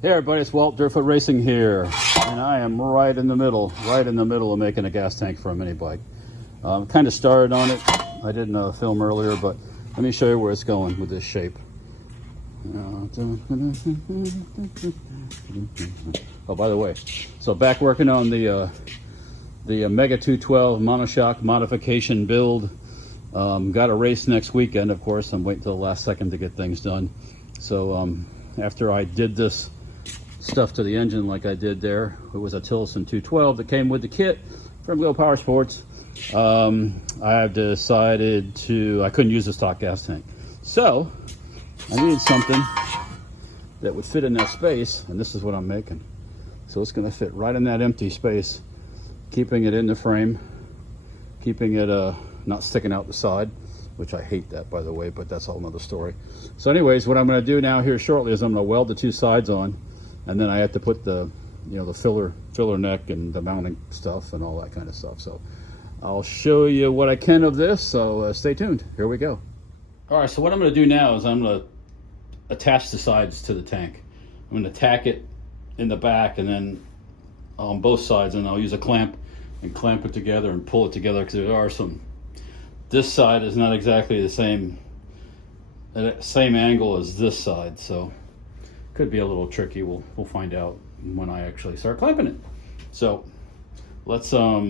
Hey everybody, it's Walt Dirtfoot Racing here, and I am right in the middle of making a gas tank for a mini bike. Kind of started on it. I didn't film earlier, but let me show you where it's going with this shape. Oh, by the way, so back working on the Mega212 Monoshock modification build. Got a race next weekend, of course. I'm waiting till the last second to get things done. So after I did this stuff to the engine like I did there, it was a Tilson 212 that came with the kit from Go Power Sports. I've decided I couldn't use the stock gas tank. So I needed something that would fit in that space, and this is what I'm making. So it's going to fit right in that empty space, keeping it in the frame, keeping it not sticking out the side, which I hate that, by the way, but that's a whole nother story. So anyways, what I'm going to do now here shortly is I'm going to weld the two sides on, and then I have to put the the filler neck and the mounting stuff and all that kind of stuff. So I'll show you what I can of this, so stay tuned. Here we go. All right, so what I'm going to do now is I'm going to attach the sides to the tank. I'm going to tack it in the back and then on both sides, and I'll use a clamp and clamp it together and pull it together, because there are some, this side is not exactly the same angle as this side, so could be a little tricky. We'll find out when I actually start clamping it. So let's let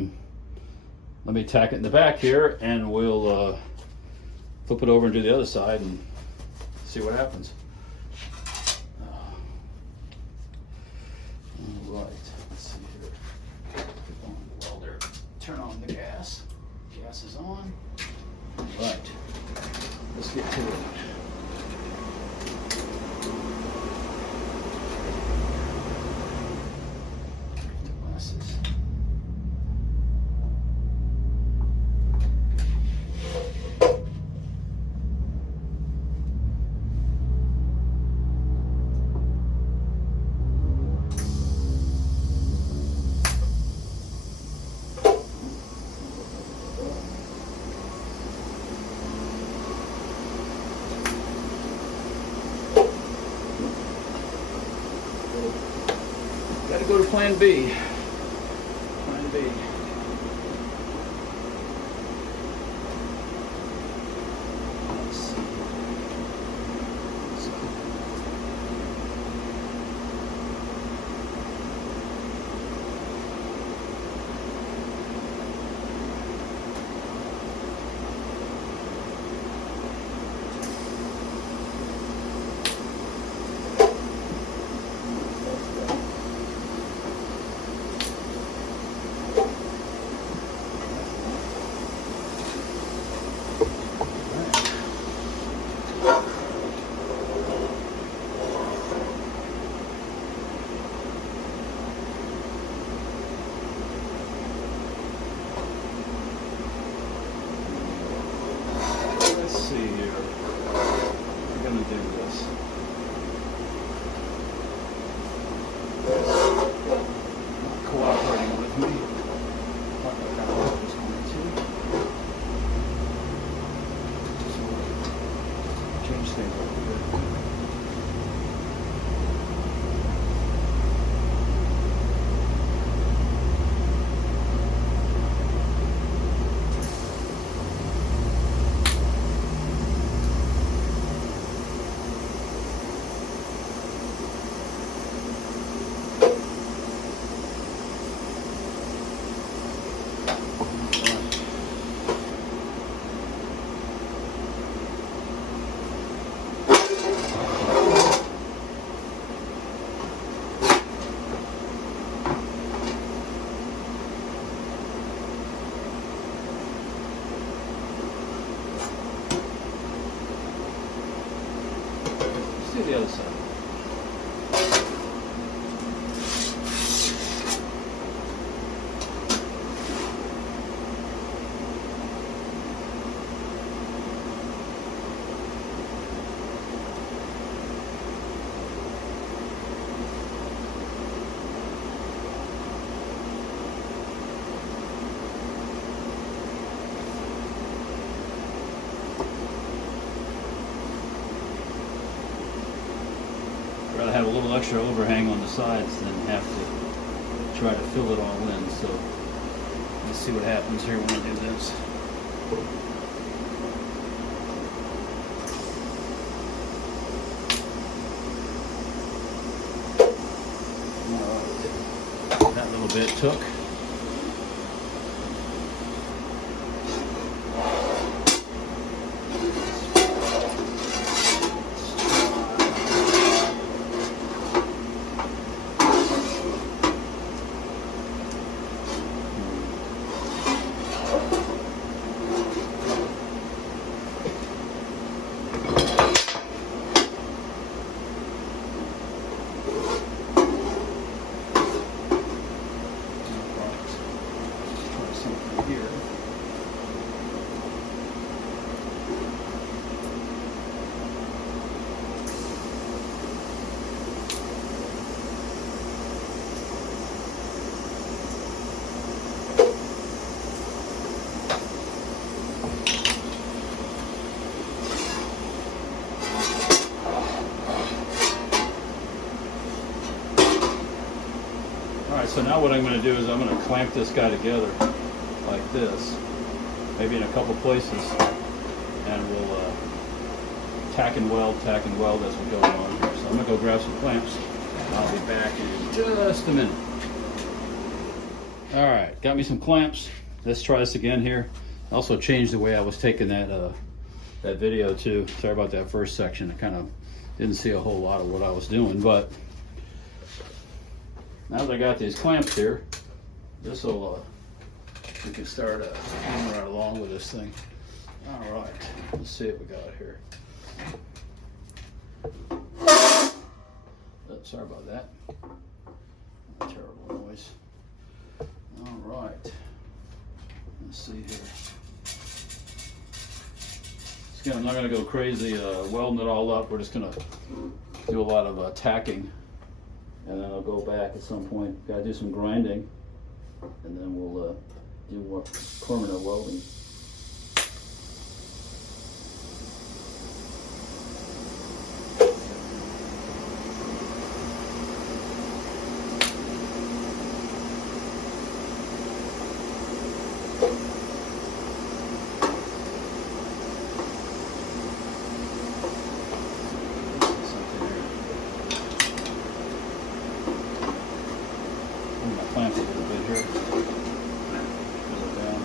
me tack it in the back here, and we'll flip it over and do the other side and see what happens. All right, let's see here. Get on the welder. Turn on the gas. Gas is on. All right, let's get to it. Glasses. Got to go to Plan B. Plan B. Let's see. Cooperating with me. Change things a little bit. extra overhang on the sides than have to try to fill it all in. So let's see what happens here when I do this. All right. That little bit took. Alright, so now what I'm going to do is I'm going to clamp this guy together like this, maybe in a couple places, and we'll tack and weld as we go along here. So I'm going to go grab some clamps, and I'll be back in just a minute. Alright, got me some clamps. Let's try this again here. Also changed the way I was taking that video too. Sorry about that first section. I kind of didn't see a whole lot of what I was doing, but now that I got these clamps here, this will we can start moving right along with this thing. All right, let's see what we got here. Oh, sorry about that. Terrible noise. All right, let's see here. Again, I'm not going to go crazy welding it all up. We're just going to do a lot of tacking. And then I'll go back at some point. Gotta do some grinding, and then we'll do more permanent welding. Clamp a little bit here. Pull it down.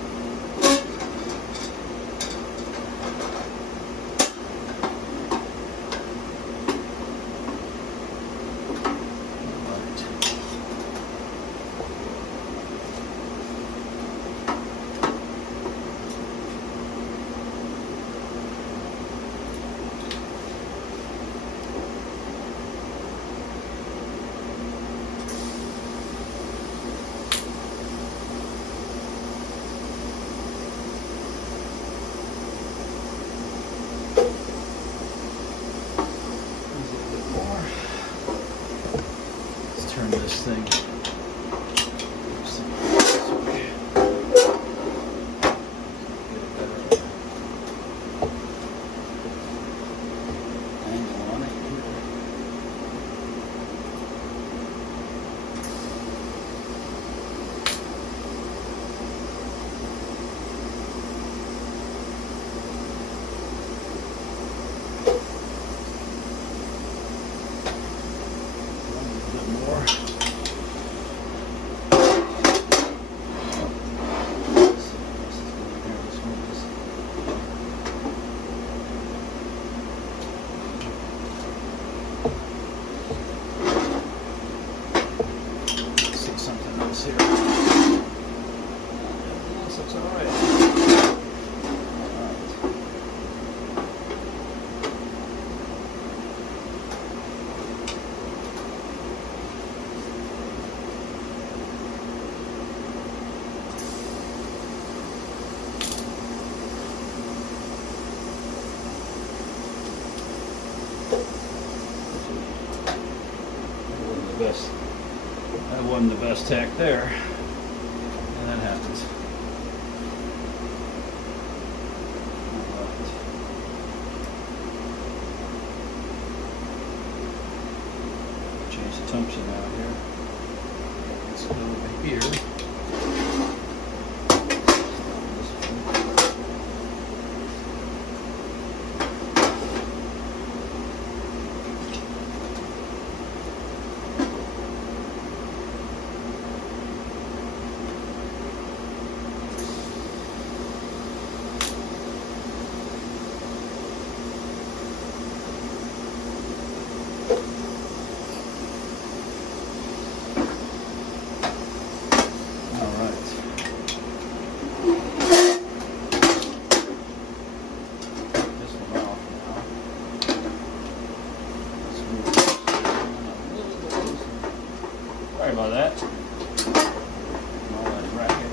Turn this thing. Angle on it. Here. This looks all right. That wasn't the best tack there, and that happens. All right. Change junction out here. Let's go over here. Sorry about that. All that racket.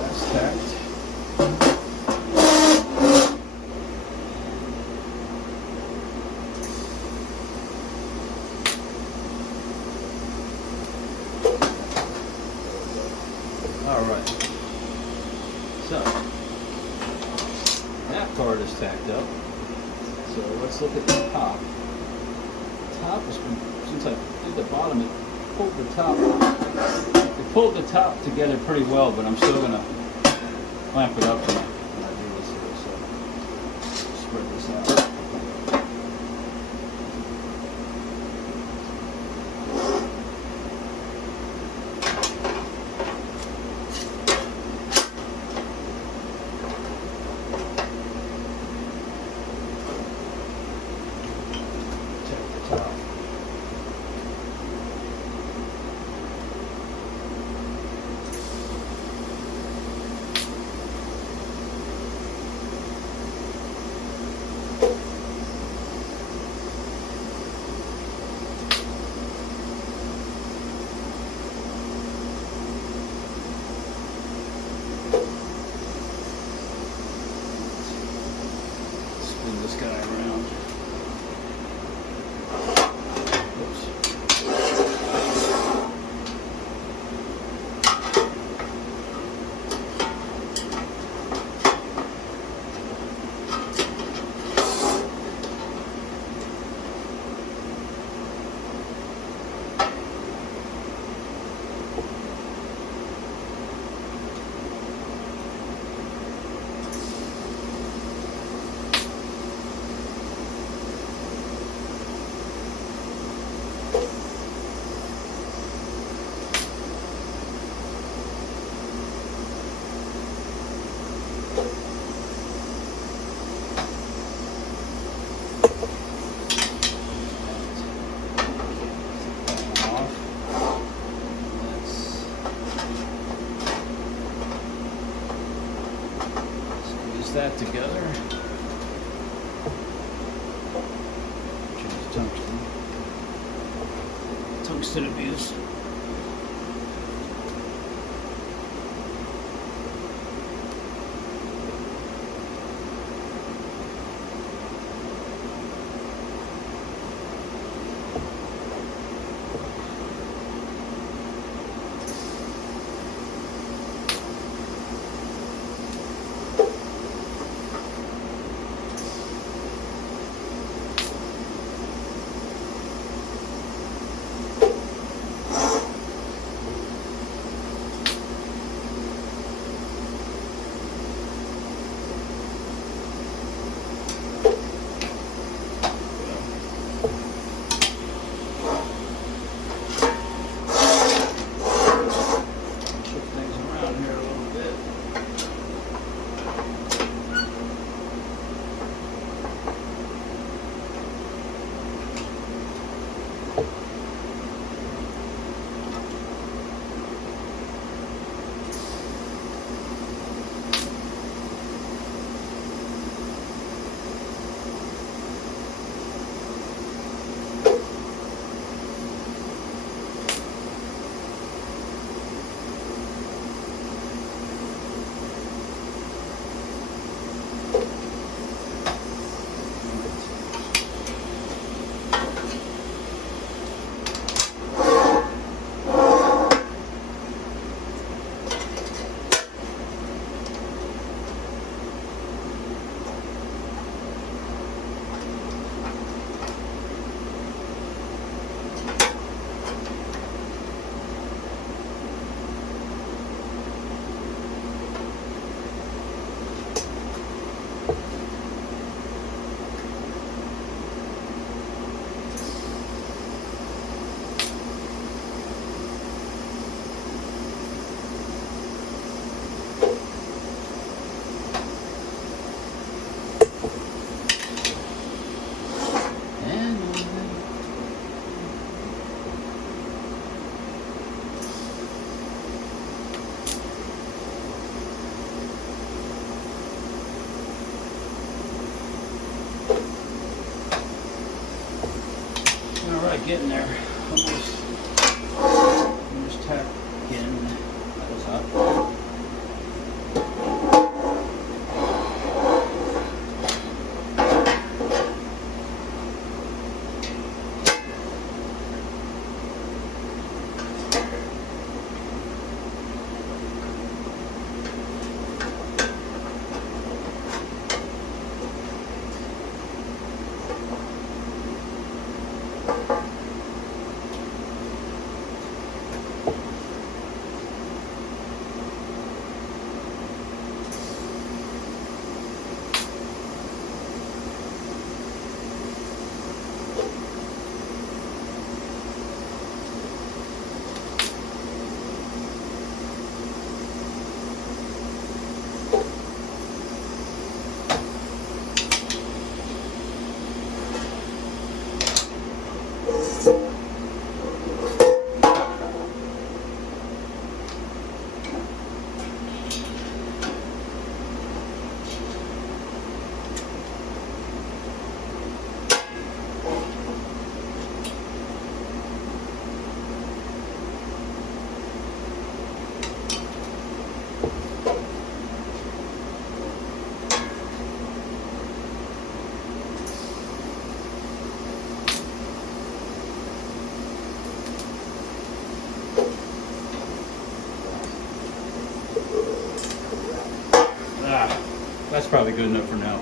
That's tacked. All right, so that part is tacked up. So let's look at the top. The top has been, since I did the bottom, it pulled the top together pretty well, but I'm still gonna clamp it up when I do this here. So spread this out. Spin this guy around. That together. Choose tungsten abuse. getting there. Almost tack in. That was hot. That's probably good enough for now.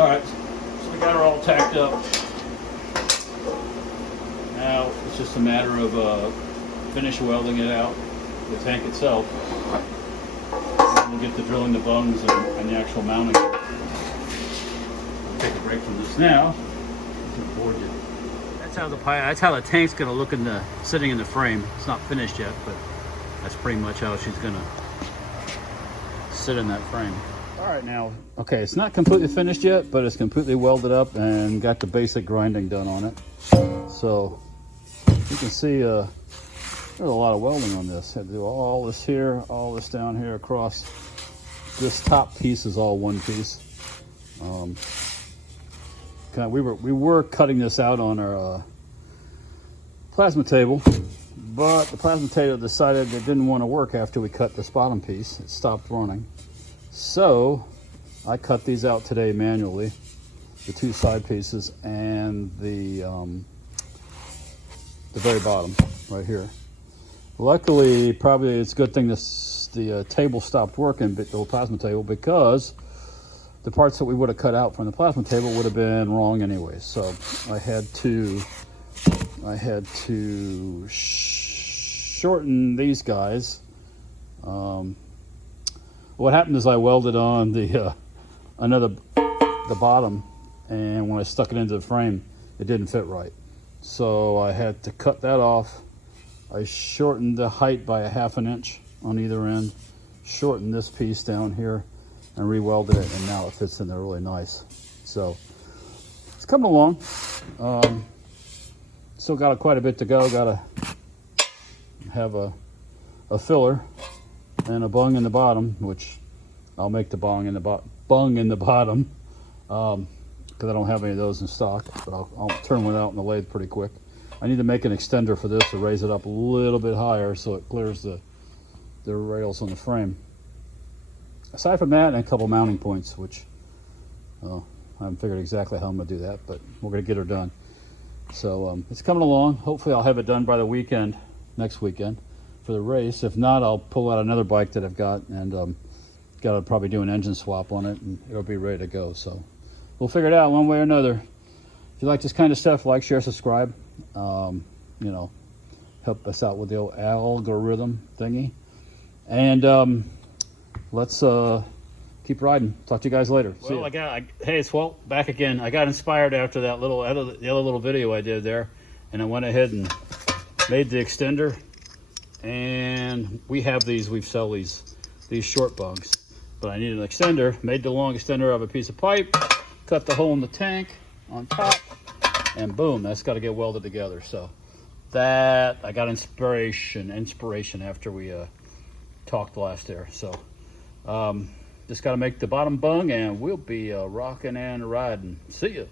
All right, so we got her all tacked up. Now it's just a matter of finish welding it out, the tank itself. And we'll get to drilling the bungs and the actual mounting. We'll take a break from this now. That's how the tank's gonna look sitting in the frame. It's not finished yet, but that's pretty much how she's gonna sit in that frame. All right, now, okay, it's not completely finished yet, but it's completely welded up and got the basic grinding done on it. So you can see there's a lot of welding on this. Had to do all this here, all this down here across. This top piece is all one piece. We were cutting this out on our plasma table, but the plasma table decided it didn't want to work after we cut this bottom piece. It stopped running. So I cut these out today manually, the two side pieces and the very bottom right here. Luckily, probably it's a good thing the table stopped working, the whole plasma table, because the parts that we would have cut out from the plasma table would have been wrong anyway. So I had to shorten these guys. What happened is I welded on the bottom, and when I stuck it into the frame, it didn't fit right. So I had to cut that off. I shortened the height by 1/2 inch on either end, shortened this piece down here, and re-welded it, and now it fits in there really nice. So it's coming along. Still got quite a bit to go. Got to have a filler and a bung in the bottom, which I'll make the bung in the bottom because I don't have any of those in stock, but I'll turn one out in the lathe pretty quick. I need to make an extender for this to raise it up a little bit higher so it clears the rails on the frame. Aside from that, and a couple mounting points, which I haven't figured exactly how I'm going to do that, but we're going to get her done. So it's coming along. Hopefully I'll have it done by the weekend, next weekend, for the race. If not, I'll pull out another bike that I've got and got to probably do an engine swap on it, and it'll be ready to go. So we'll figure it out one way or another. If you like this kind of stuff, like, share, subscribe. You know, help us out with the old algorithm thingy. And let's keep riding. Talk to you guys later. Well, hey, it's Walt back again. I got inspired after the other little video I did there, and I went ahead and made the extender. And we have these, we sell these short bungs, but I needed an extender. Made the long extender out of a piece of pipe, cut the hole in the tank on top, and boom, that's got to get welded together. So that I got inspiration after we talked last there. So just got to make the bottom bung, and we'll be rocking and riding. See ya.